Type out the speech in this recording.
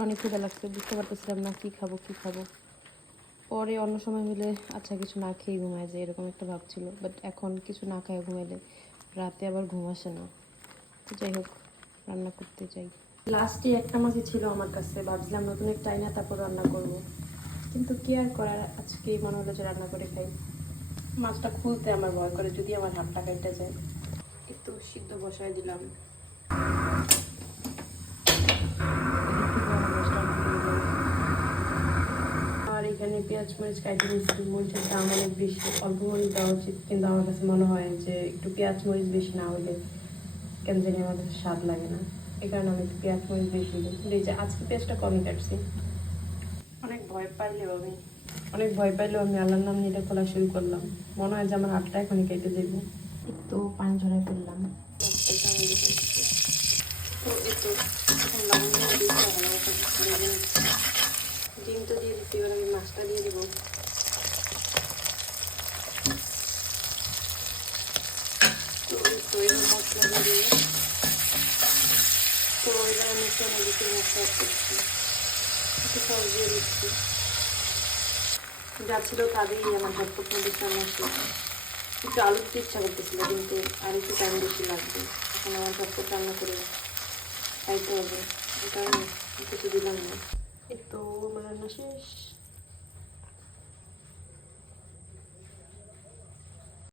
অনেক ক্ষুদা লাগছে, বুঝতে পারতেছিলাম না কী খাব কী খাব। পরে অন্য সময় হলে আচ্ছা কিছু না খেয়ে ঘুমায় যায়, এরকম একটা ভাব ছিল। বাট এখন কিছু না খায় ঘুমাইলে, রাতে আবার ঘুম আসে না। তো যাই হোক, রান্না করতে চাই লাস্টে একটা মাছই ছিল আমার কাছে, ভাবছিলাম নতুন একটা আইনা, তারপর রান্না করব। কিন্তু কি আর করার আজকে মনে হলো যে রান্না করে খাই। মাছটা খুলতে আমার ভয় করে, যদি আমার হাতটা কেটে যায়। একটু সিদ্ধ বসায় দিলাম। আর এখানে পেঁয়াজ মরিচ কাটে নিচ্ছি মরিচের দাম অনেক বেশি অল্প মরিচ দেওয়া উচিত কিন্তু আমার কাছে মনে হয় যে একটু পেঁয়াজ মরিচ বেশি না হলে কেন জানি আমার কাছে স্বাদ লাগে না। এই কারণে আমি একটু পেঁয়াজ মরিচ বেশি দিই। কিন্তু এই যে আজকে পেঁয়াজটা কমই কাটছি? অনেক ভয় পাইলেও আমি অনেক ভয় পাইলেও আমি আল্লাহর নাম নিয়ে এটা খোলা শুরু করলাম। মনে হয় যে আমার হাতটা এখনই কেটে দেব একটু পানি ঝরাই ফেললাম। তো একটু ডিম তো দিয়ে দিচ্ছি, এবার আমি মাছটা দিয়ে দেবো। তো তো দিয়ে। তো আমি একটু যা ছিল তাদেরই আমার ঝটপট মশলা। একটু আলু ইচ্ছা করতেছিল, কিন্তু আর একটু টাইম বেশি লাগবে। এখন আমার ঝটপট রান্না করে খাইতে হবে। কিছু দিলাম না। এই